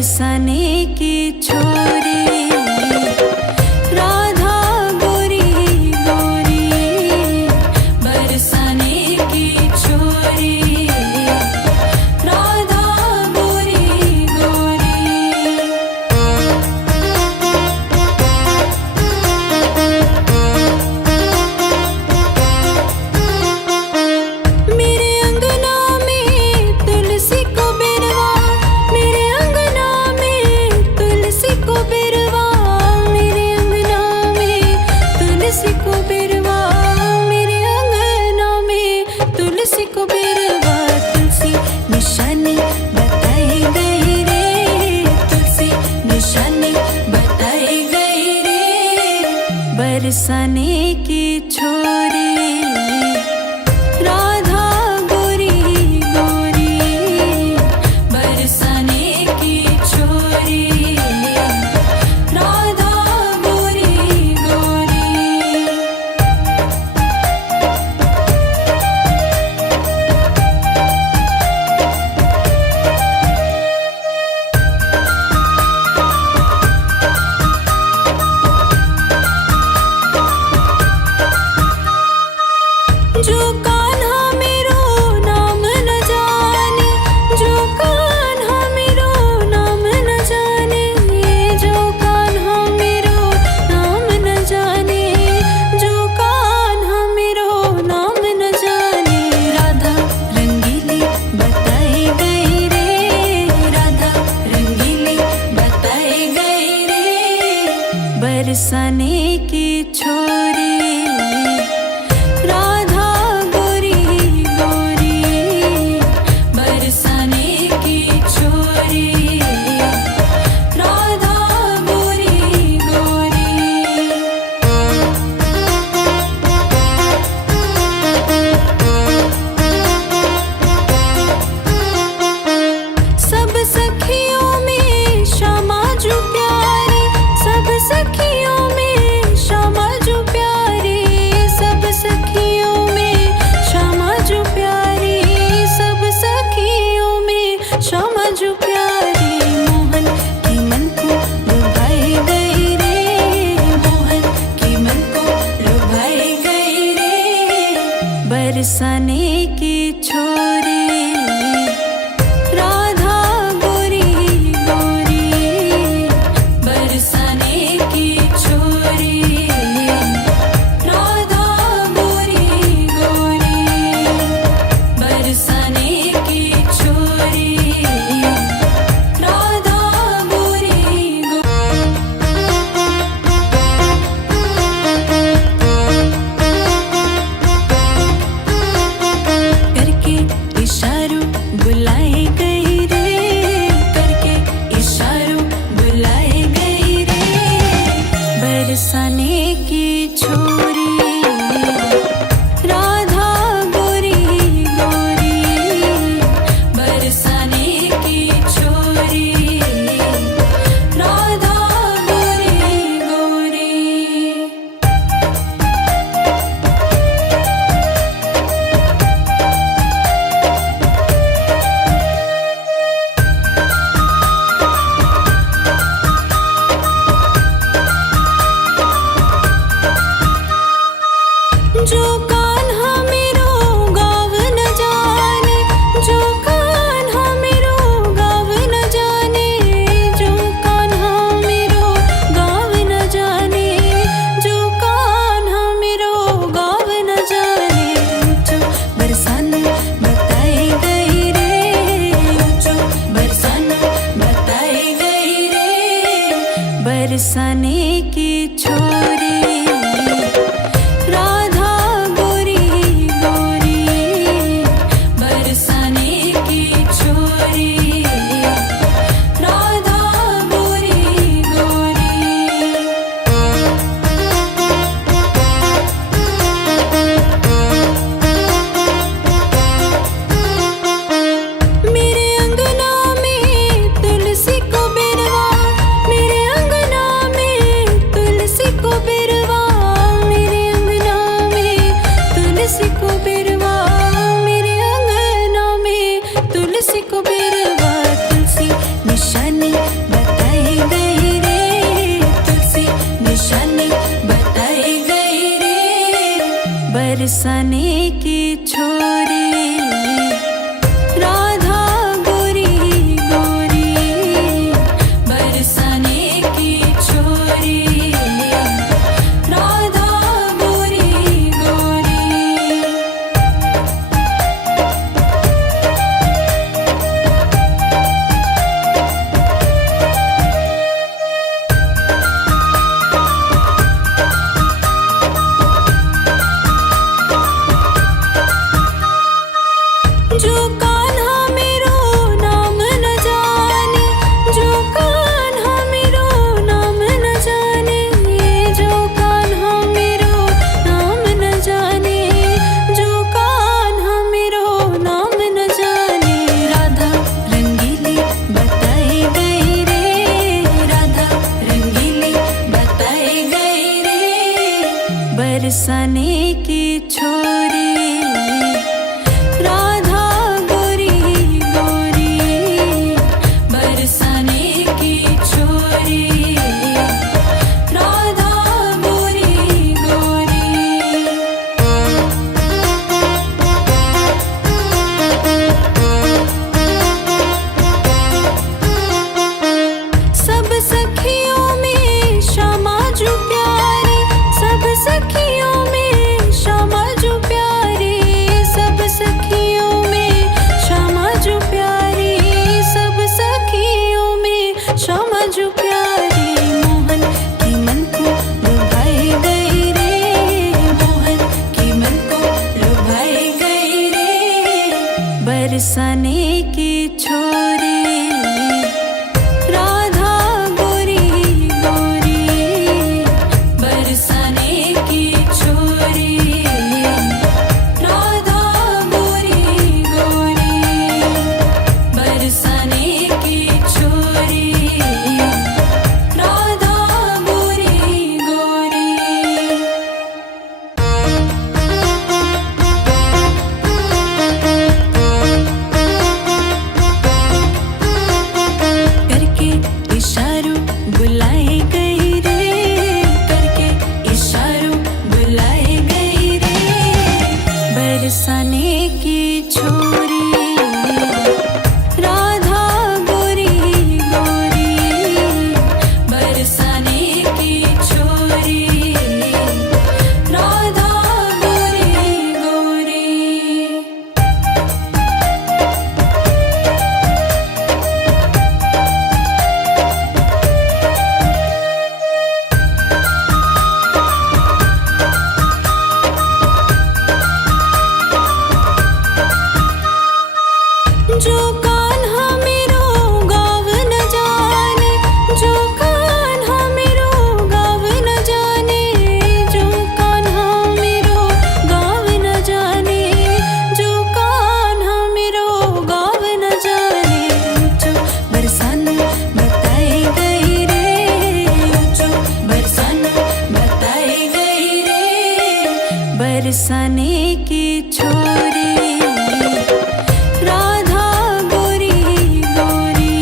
बरसाने की छोरी राधा गोरी गोरी, बरसाने की छोरी राधा गोरी गोरी। मेरे अंगना में तुलसी को बिरवा, मेरे अंगना में तुलसी को बिरवा, जो प्यारी मोहन की मन को लुभाई गई रे मोहन की मन को लुभाई गई रे बरसाने की छोरी राधा गोरी गोरी बरसाने की छोरी राधा गोरी गोरी बरसाने की छोरी राधा गोरी गोरी करके इशारों बुलाए गई रे करके इशारों बुलाए गई रे बरसाने की छोरी राधा गोरी गोरी बरसाने की छोरी राधा गोरी गोरी जो कान्हा मेरो गाव न जाने जो कान्हा मेरो गाव न जाने जो कान्हा मेरो गाव न जाने जो कान्हा मेरो गाव न जाने ऊंचो बरसाना बताई गई रे ऊंचो बरसाना बताई गई रे बरसाने की छोरी राधा गोरी गोरी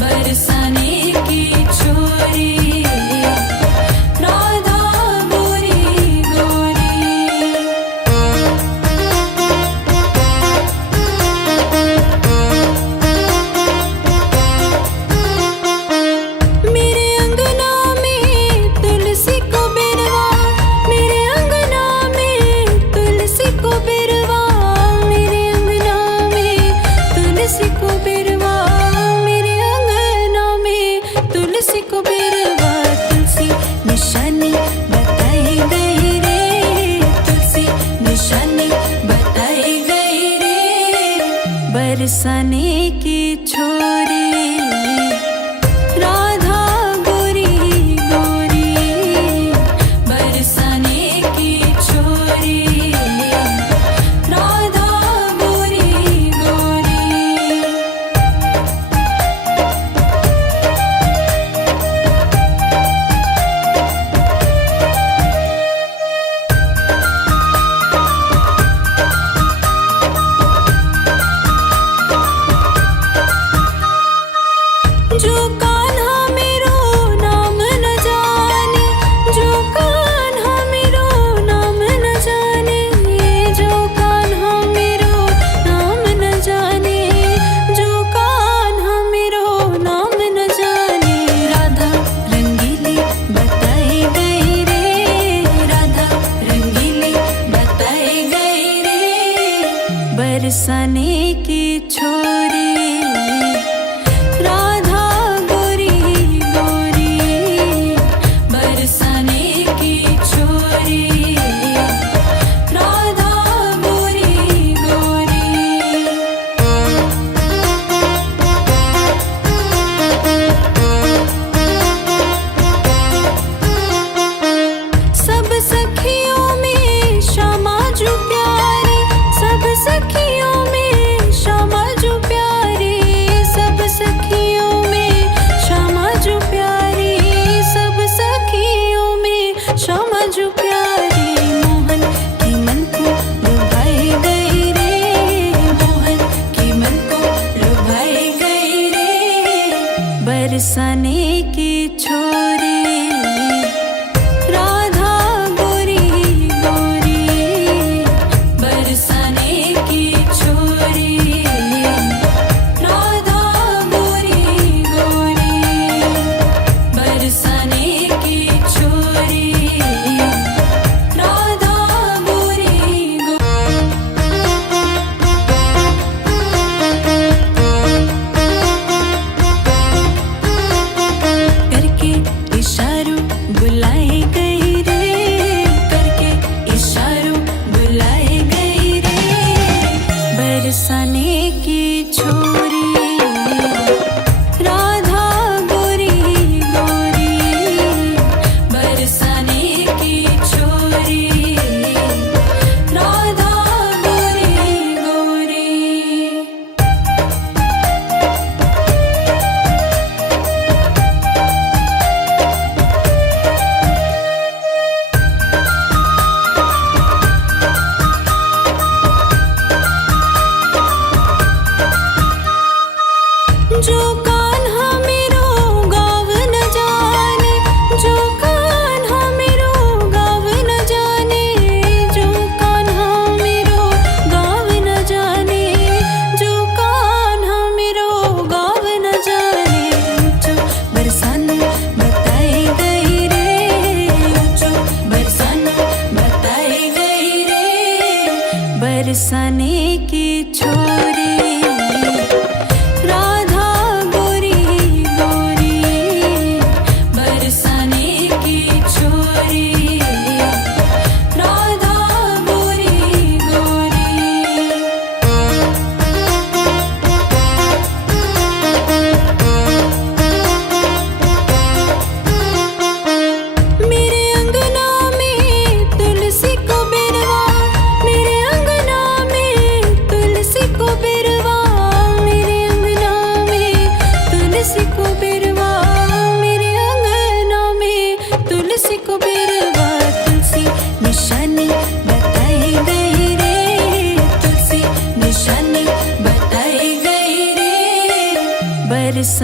बरसाने की छोरी राधा गोरी गोरी मेरे अंगना में तुलसी को बिरवा मेरे अंगना में तुलसी को बिरवा मेरे अंगना में तुलसी को बिरवा मेरे अंगना में तुलसी को बिरवा तुलसी निशानी बताई गई रे तुलसी निशानी बताई गई रे बरसाने की छोरी राधा गोरी गोरी बरसाने की छोरी राधा गोरी गोरी जो कान्हा मेरो नाम न जाने जो कान्हा मेरो नाम न जाने जो कान्हा मेरो नाम न जाने जो कान्हा मेरो नाम न जाने राधा रंगीली बताई गई रे राधा रंगीली बताई गई रे बरसाने की छोरी राधा गोरी गोरी बरसाने की छोरी राधा गोरी गोरी सब सखियों में श्यामा जो प्यारी सब सखियों में श्यामा जो प्यारी सब सखियों में श्यामा जो प्यारी सब सखियों में श्यामा जो प्यारी मोहन की मन को लुभाई गई रे मोहन की मन को लुभाई गई रे बरसाने की छोरी राधा गोरी गोरी बरसाने की छोरी राधा गोरी गोरी बरसाने की छोरी राधा गोरी गोरी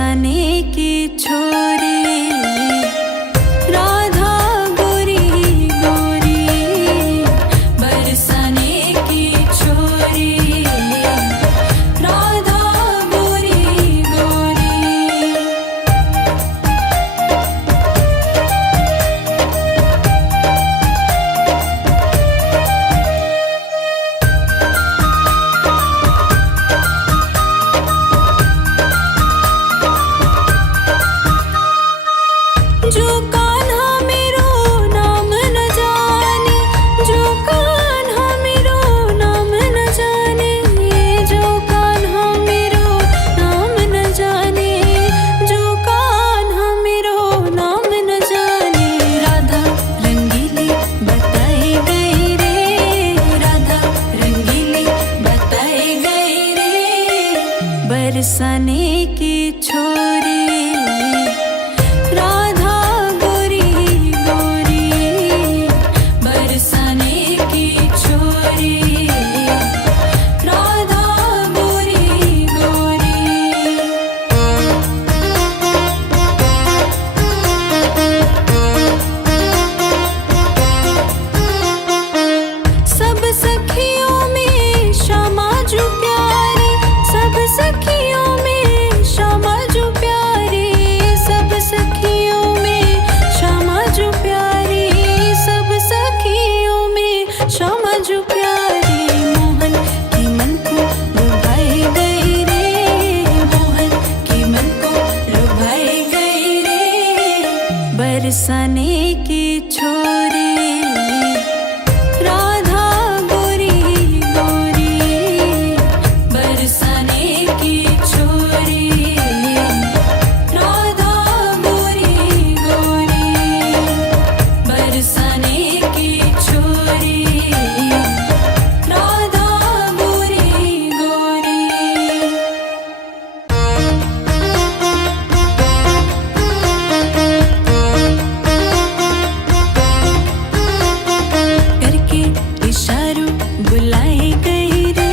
बरसाने की छोरी राधा गोरी गोरी, बरसाने की छोरी राधा गोरी गोरी। जो कान्हा मेरो नाम न जाने, जो कान्हा मेरो नाम न जाने, जो कान्हा मेरो नाम न जाने, जो कान्हा मेरो नाम न जाने। राधा रंगीली बताई गई रे, राधा रंगीली बताई गई रे, बरसाने की छोरी राधा गोरी गोरी, बरसाने की छोरी राधा गोरी गोरी। सब सखियों में श्यामा जो प्यारी, सब सखियों में श्यामा जो प्यारी, सब सखियों में श्यामा जो प्यारी, सब सखियों में श्यामा जो प्यारी। मोहन की मन को लुभाई गई रे, मोहन की मन को लुभाई गई रे, बरसाने की छोरी राधा गोरी गोरी, बरसाने की छोरी राधा गोरी गोरी, बरसाने की छोरी राधा गोरी गोरी। करके इशारों बुलाई गई रे,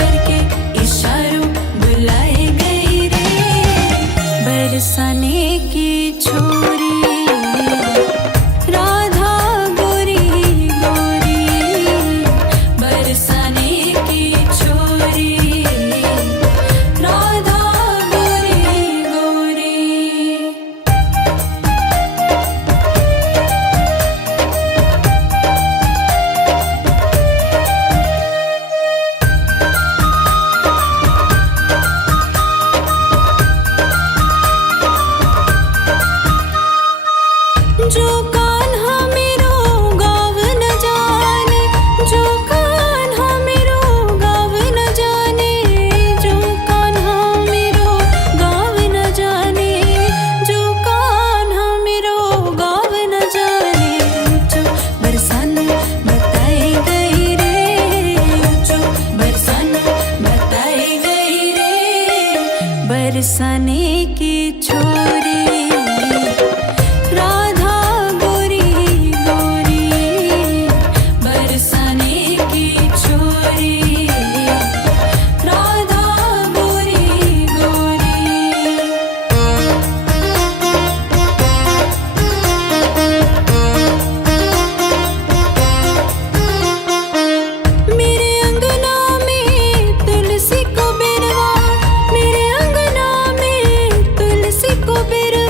करके इशारों बुलाई गई रे, बरसाने की छोरी राधा गोरी गोरी, बरसाने की छोरी राधा गोरी गोरी। जो कान्हा मेरो गाव न जाने, जो कान्हा मेरो गाव न जाने, जो कान्हा मेरो गाव न जाने, जो कान्हा मेरो गाव न जाने। ऊंचो बरसाना बताई गई रे, ऊंचो बरसाना बताई गई रे, बरसाने की छोरी राधा गोरी गोरी, बरसाने की छोरी राधा गोरी गोरी। मेरे अंगना में तुलसी को बिरवा, मेरे अंगना में तुलसी को बिरवा,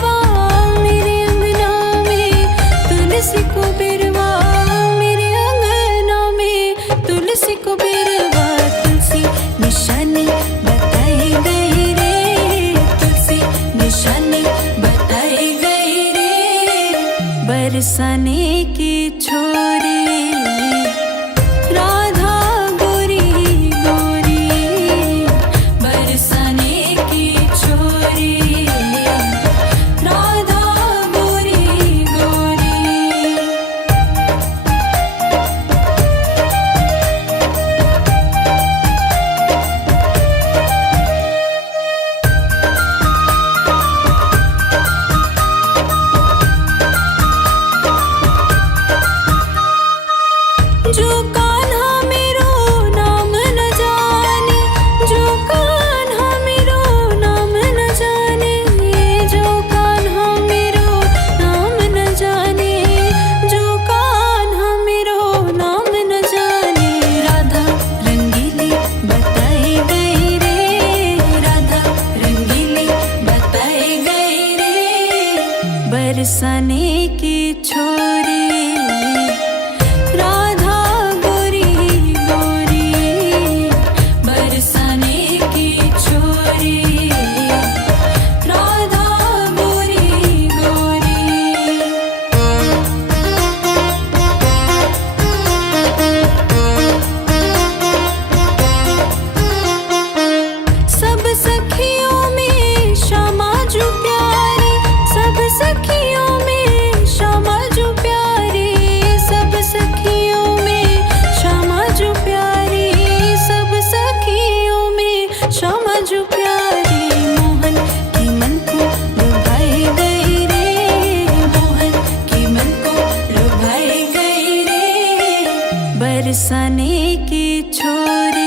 तरसाने की छोरी।